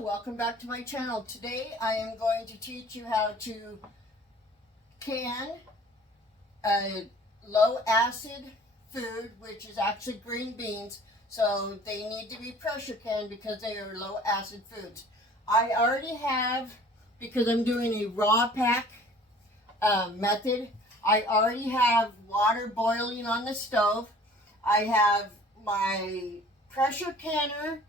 welcome back to my channel. Today I am going to teach you how to can a low acid food, which is actually green beans. So they need to be pressure canned because they are low acid foods. I already have, because I'm doing a raw pack method, I already have water boiling on the stove. I have my pressure canner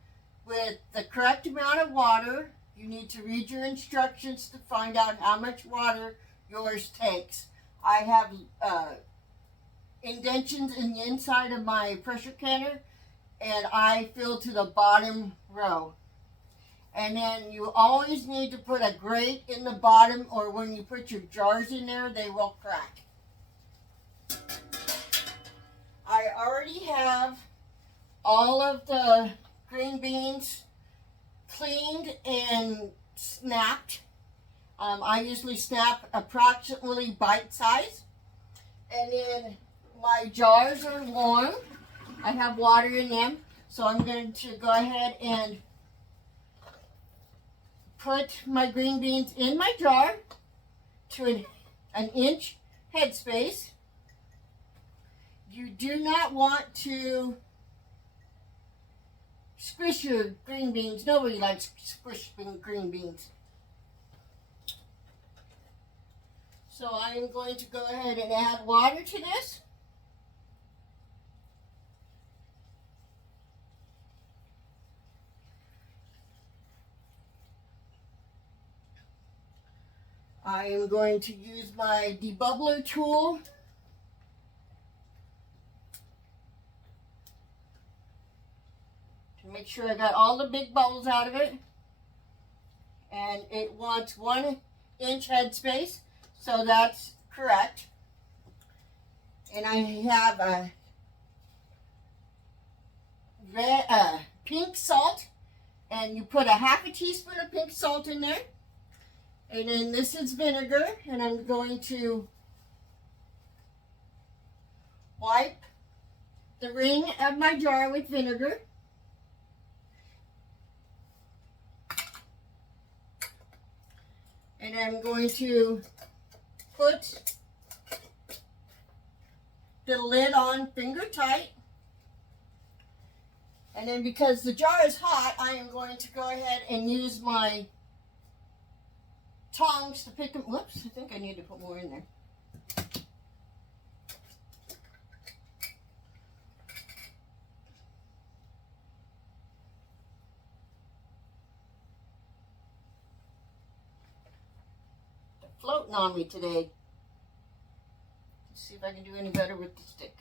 with the correct amount of water. You need to read your instructions to find out how much water yours takes. I have indentions in the inside of my pressure canner, and I fill to the bottom row. And then you always need to put a grate in the bottom, or when you put your jars in there, they will crack. I already have all of the green beans cleaned and snapped. I usually snap approximately bite size. And then my jars are warm. I have water in them. So I'm going to go ahead and put my green beans in my jar to an inch headspace. You do not want to squish your green beans. Nobody likes squished green beans. So I am going to go ahead and add water to this. I am going to use my debubbler tool to make sure I got all the big bubbles out of it. And it wants 1 inch headspace, so that's correct. And I have a pink salt, and you put a half a teaspoon of pink salt in there. And then this is vinegar, and I'm going to wipe the ring of my jar with vinegar. And I'm going to put the lid on finger tight. And then because the jar is hot, I am going to go ahead and use my tongs to pick them. Whoops, I think I need to put more in there. They're floating on me today. Let's see if I can do any better with the stick.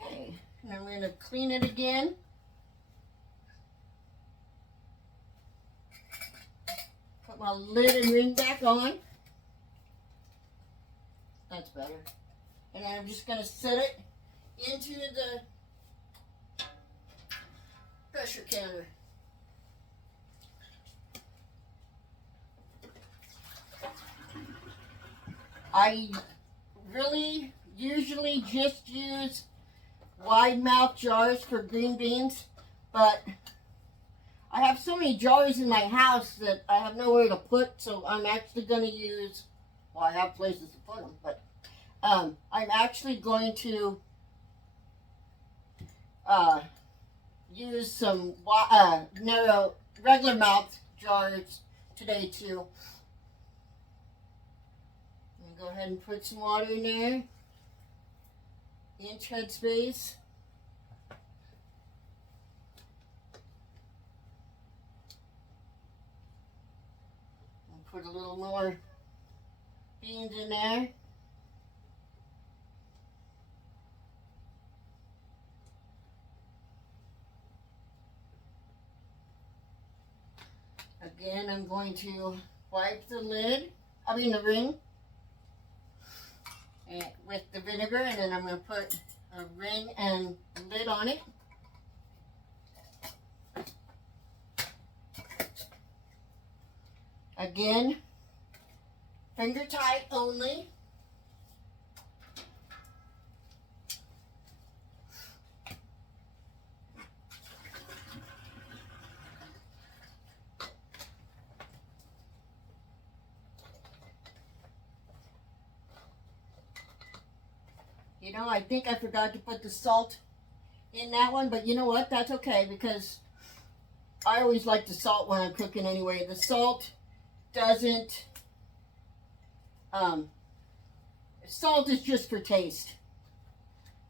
Okay, and I'm going to clean it again. Put my lid and ring back on. That's better. And I'm just going to set it into the pressure canner. I really usually just use wide mouth jars for green beans, but I have so many jars in my house that I have nowhere to put, so I'm actually going to use, well, I have places to put them, but I'm actually going to use some narrow regular mouth jars today too. Go ahead and put some water in there. Inch headspace. And put a little more beans in there. Again, I'm going to wipe the ring with the vinegar, and then I'm going to put a ring and lid on it. Again, finger tight only. You know, I think I forgot to put the salt in that one, but you know what? That's okay, because I always like the salt when I'm cooking anyway. The salt doesn't, salt is just for taste.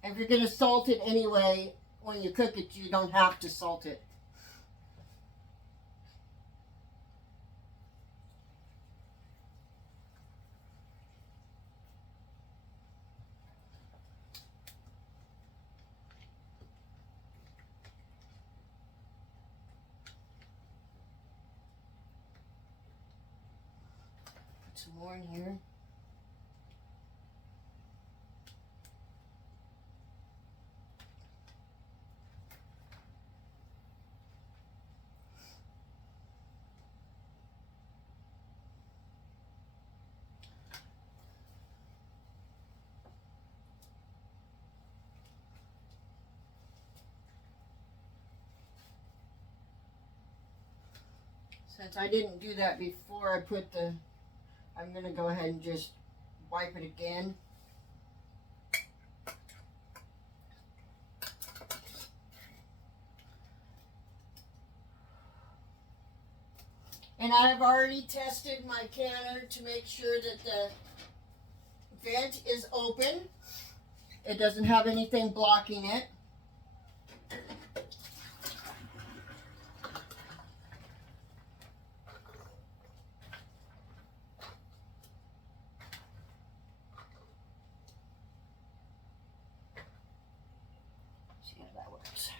If you're going to salt it anyway, when you cook it, you don't have to salt it. Put some more in here. Since I didn't do that before I put the, I'm going to go ahead and just wipe it again. And I've already tested my canner to make sure that the vent is open. It doesn't have anything blocking it. See how that works.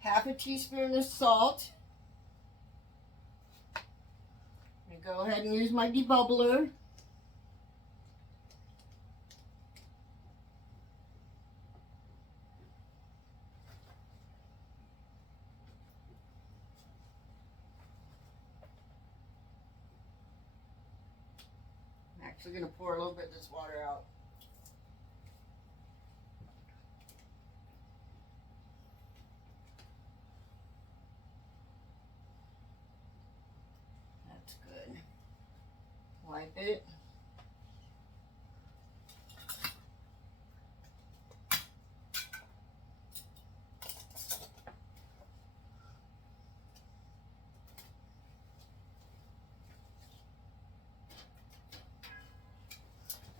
Half a teaspoon of salt. I'm going to go ahead and use my debubbler. I'm actually going to pour a little bit of this water out. Wipe it.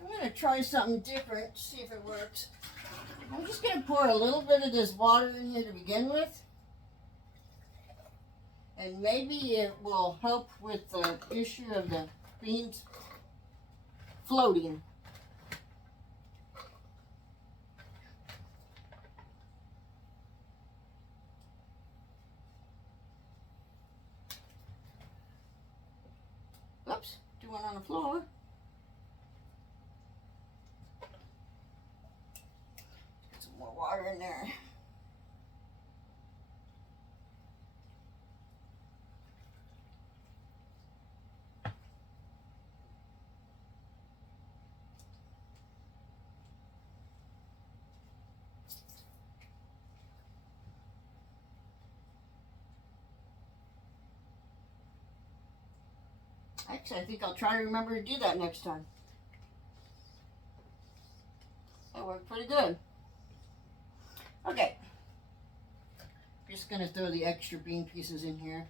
I'm going to try something different, see if it works. I'm just going to pour a little bit of this water in here to begin with. And maybe it will help with the issue of the beans floating. Oops, do one on the floor. Get some more water in there. Actually, I think I'll try to remember to do that next time. That worked pretty good. Okay. Just going to throw the extra bean pieces in here.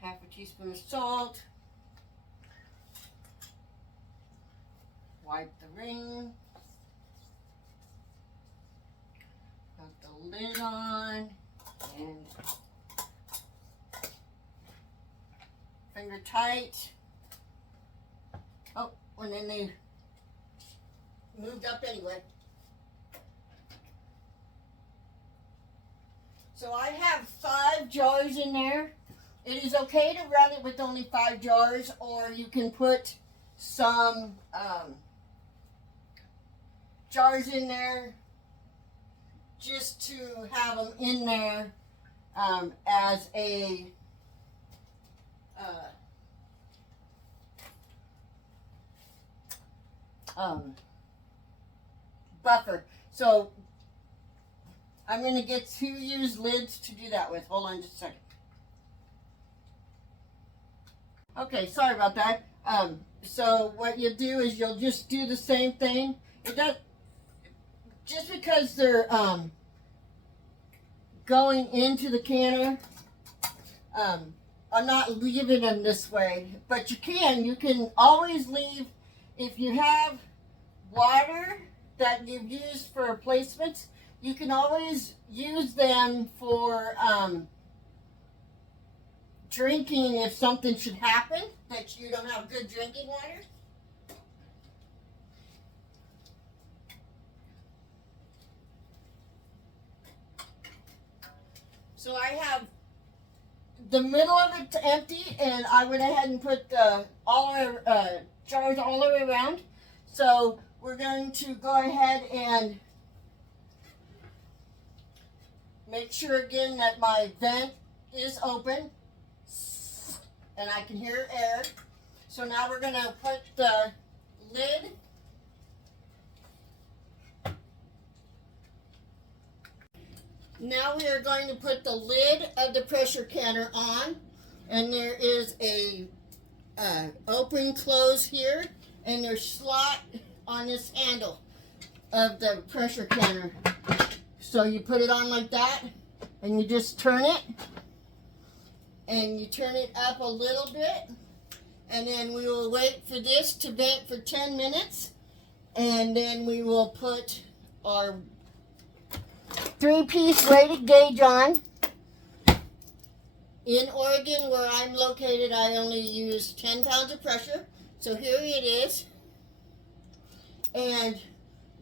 Half a teaspoon of salt. Wipe the ring. Put the lid on. And finger tight. Oh, and then they moved up anyway. So I have 5 jars in there, It is okay to run it with only 5 jars, or you can put some jars in there just to have them in there as a buffer. So I'm going to get 2 used lids to do that with. Hold on just a second. Okay, sorry about that. So what you do is you'll just do the same thing. It does, just because they're going into the canner, I'm not leaving them this way, but you can always leave, if you have water that you've used for placements, you can always use them for drinking if something should happen, that you don't have good drinking water. So I have the middle of it empty, and I went ahead and put all our jars all the way around. So we're going to go ahead and make sure again that my vent is open and I can hear air. So now we're going to put the lid Now we are going to put the lid of the pressure canner on, and there is a open close here, and there's slot on this handle of the pressure canner. So you put it on like that, and you just turn it, and you turn it up a little bit, and then we will wait for this to vent for 10 minutes, and then we will put our 3-piece weighted gauge on. In Oregon, where I'm located, I only use 10 pounds of pressure. So here it is. And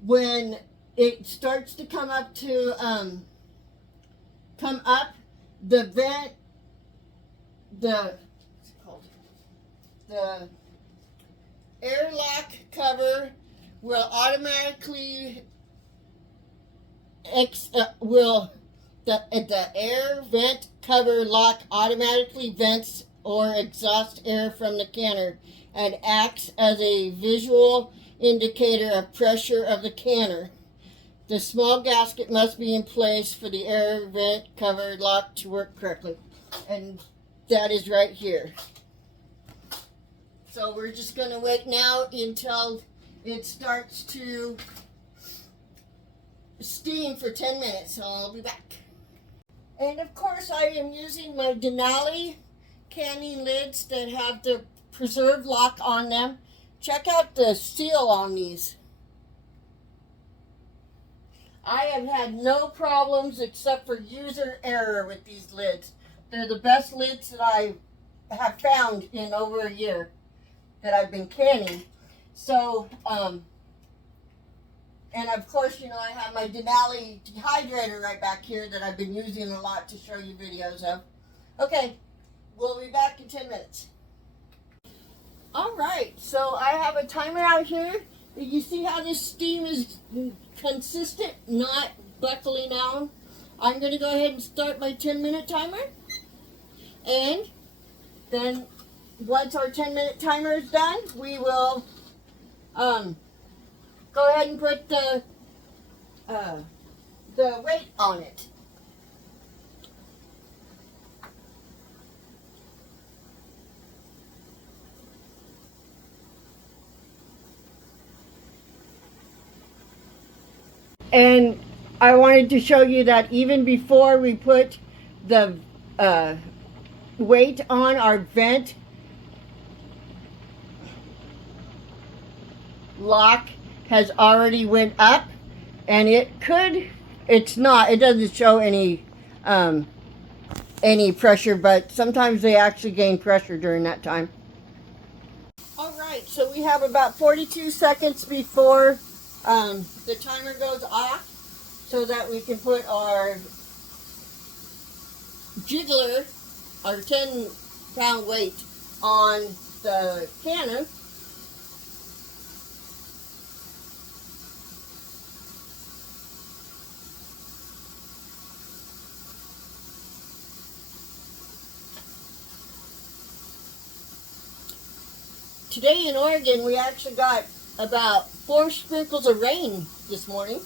when it starts to come up to, the vent, the airlock cover will automatically the air vent cover lock automatically vents or exhausts air from the canner and acts as a visual indicator of pressure of the canner. The small gasket must be in place for the air vent cover lock to work correctly. And that is right here. So we're just going to wait now until it starts to steam for 10 minutes, so I'll be back. And of course I am using my Denali canning lids that have the preserve lock on them. Check out the seal on these. I have had no problems except for user error with these lids. They're the best lids that I have found in over a year that I've been canning. So, and of course, you know, I have my Denali dehydrator right back here that I've been using a lot to show you videos of. Okay, we'll be back in 10 minutes. All right, so I have a timer out here. You see how this steam is consistent, not buckling down? I'm going to go ahead and start my 10-minute timer. And then once our 10-minute timer is done, we will go ahead and put the weight on it. And I wanted to show you that even before we put the weight on, our vent lock has already went up, and it doesn't show any pressure, but sometimes they actually gain pressure during that time. All right, so we have about 42 seconds before the timer goes off, so that we can put our jiggler or 10-pound weight on the canner. Today in Oregon, we actually got about 4 sprinkles of rain this morning.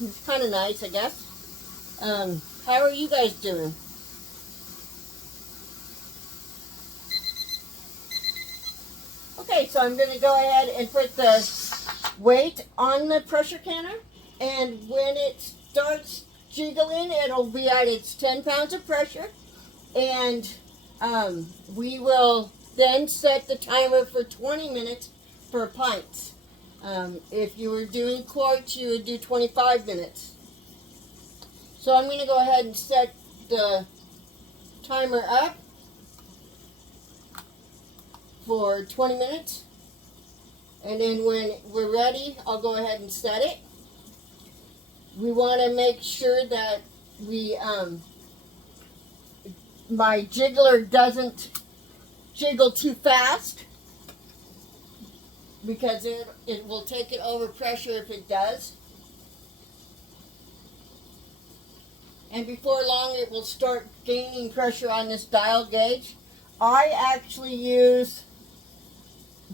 It's kind of nice, I guess. How are you guys doing? Okay, so I'm going to go ahead and put the weight on the pressure canner, and when it starts jiggling, it'll be at its 10 pounds of pressure, and we will then set the timer for 20 minutes for pints. If you were doing quarts, you would do 25 minutes. So I'm going to go ahead and set the timer up for 20 minutes. And then when we're ready, I'll go ahead and set it. We want to make sure that we, my jiggler doesn't jiggle too fast, because it will take it over pressure if it does. And before long, it will start gaining pressure on this dial gauge. I actually use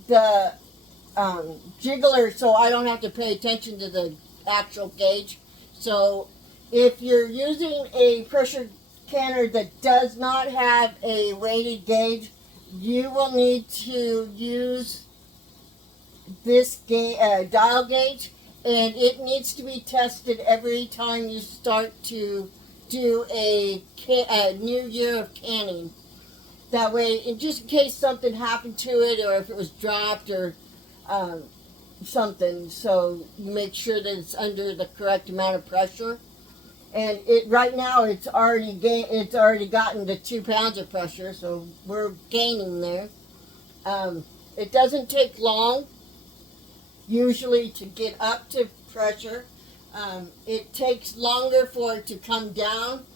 the jiggler so I don't have to pay attention to the actual gauge. So if you're using a pressure canner that does not have a weighted gauge, you will need to use this dial gauge, and it needs to be tested every time you start to do a new year of canning. That way, just in case something happened to it, or if it was dropped or something, so you make sure that it's under the correct amount of pressure. And right now it's already gotten to 2 pounds of pressure, so we're gaining there. It doesn't take long usually to get up to pressure. It takes longer for it to come down,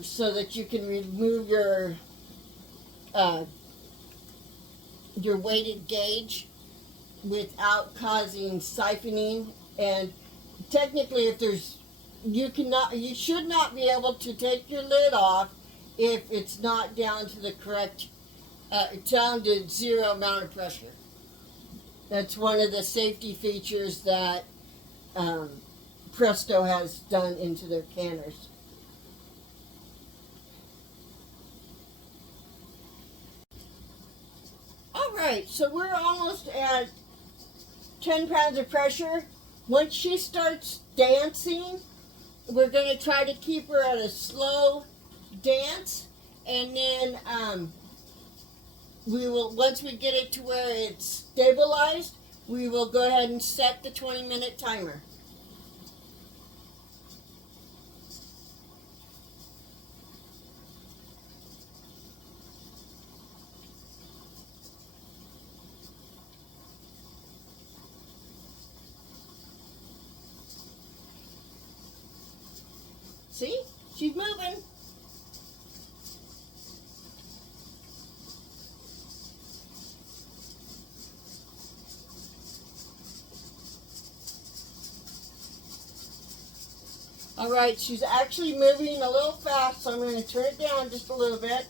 so that you can remove your weighted gauge without causing siphoning. And technically, you should not be able to take your lid off if it's not down to the correct, down to 0 amount of pressure. That's one of the safety features that Presto has done into their canners. Alright, so we're almost at 10 pounds of pressure. Once she starts dancing, we're going to try to keep her at a slow dance, and then we will, once we get it to where it's stabilized, we will go ahead and set the 20-minute timer. See? She's moving. Alright, she's actually moving a little fast, so I'm going to turn it down just a little bit.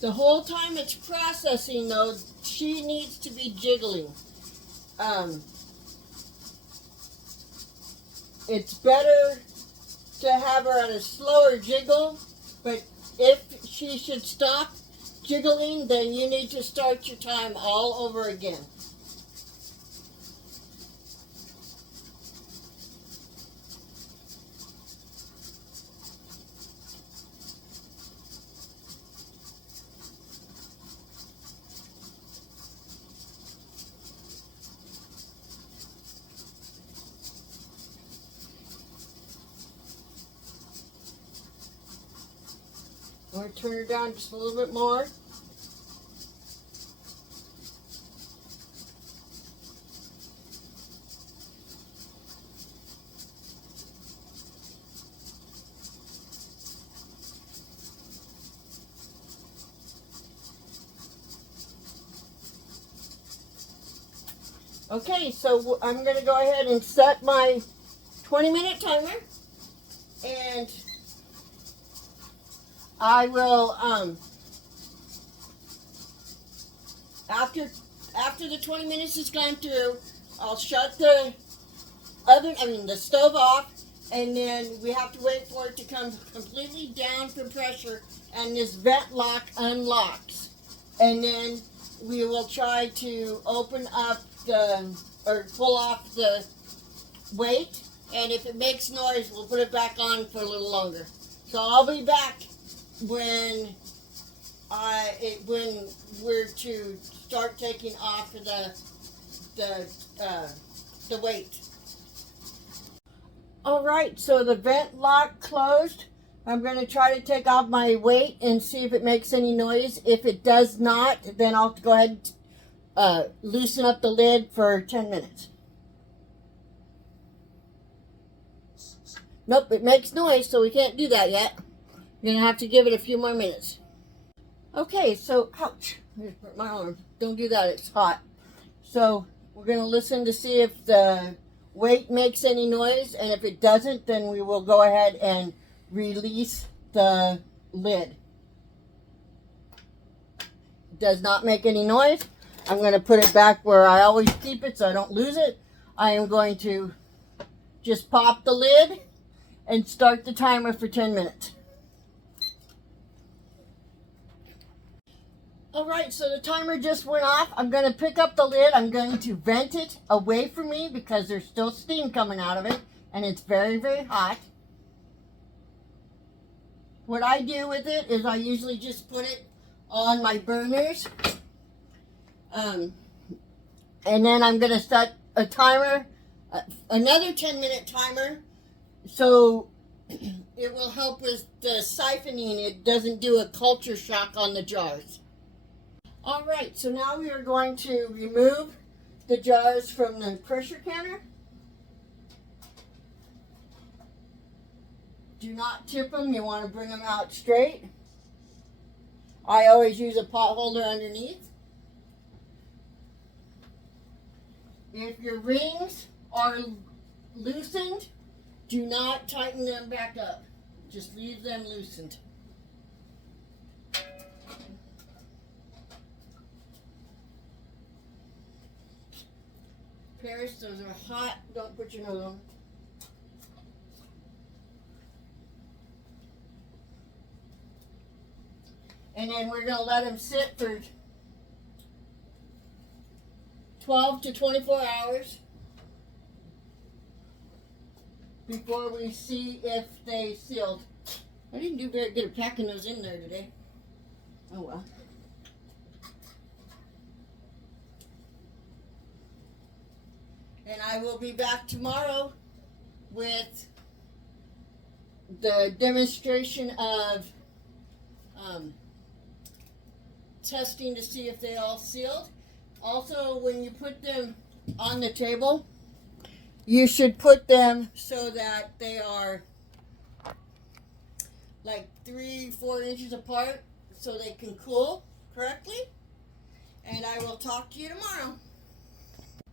The whole time it's processing, though, she needs to be jiggling. It's better to have her at a slower jiggle, but if she should stop jiggling, then you need to start your time all over again. I'm going to turn her down just a little bit more. Okay, so I'm going to go ahead and set my 20-minute timer, and I will, after the 20 minutes has gone through, I'll shut the the stove off, and then we have to wait for it to come completely down for pressure, and this vent lock unlocks. And then we will try to open up or pull off the weight, and if it makes noise, we'll put it back on for a little longer. So I'll be back when we're to start taking off the weight. All right, so the vent lock closed. I'm going to try to take off my weight and see if it makes any noise. If it does not, then I'll go ahead and loosen up the lid for 10 minutes. Nope, it makes noise, so we can't do that yet. We're going to have to give it a few more minutes. Okay, so, ouch, I just hurt my arm. Don't do that, it's hot. So, we're going to listen to see if the weight makes any noise, and if it doesn't, then we will go ahead and release the lid. It does not make any noise. I'm going to put it back where I always keep it so I don't lose it. I am going to just pop the lid and start the timer for 10 minutes. Alright, so the timer just went off. I'm going to pick up the lid. I'm going to vent it away from me because there's still steam coming out of it, and it's very, very hot. What I do with it is I usually just put it on my burners. And then I'm going to set a timer, another 10-minute timer, so it will help with the siphoning. It doesn't do a culture shock on the jars. All right, so now we are going to remove the jars from the pressure canner. Do not tip them. You want to bring them out straight. I always use a pot holder underneath. If your rings are loosened, do not tighten them back up. Just leave them loosened. Paris, those are hot. Don't put your nose on. And then we're going to let them sit for 12 to 24 hours before we see if they sealed. I didn't do very good at packing those in there today. Oh well. And I will be back tomorrow with the demonstration of testing to see if they all sealed. Also, when you put them on the table, you should put them so that they are like 3-4 inches apart so they can cool correctly. And I will talk to you tomorrow.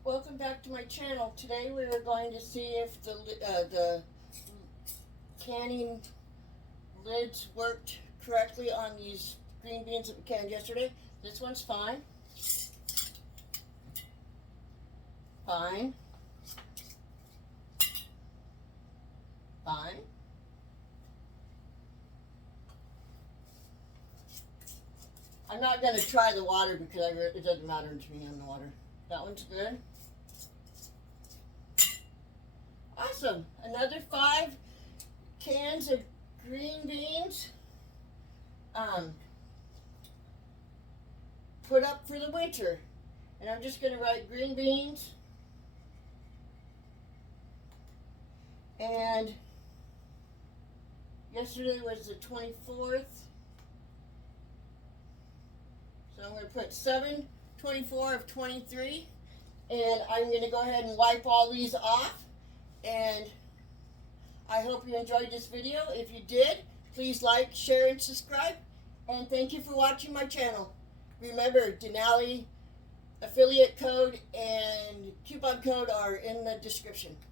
Welcome back to my channel. Today we are going to see if the canning lids worked correctly on these green beans that we canned yesterday. This one's fine. Fine. Fine. I'm not going to try the water because it doesn't matter to me on the water. That one's good. Awesome. Another 5 cans of green beans. Put up for the winter. And I'm just going to write green beans. And yesterday was the 24th. So I'm going to put 7/24 of 23. And I'm going to go ahead and wipe all these off. And I hope you enjoyed this video. If you did, please like, share, and subscribe. And thank you for watching my channel. Remember, Denali affiliate code and coupon code are in the description.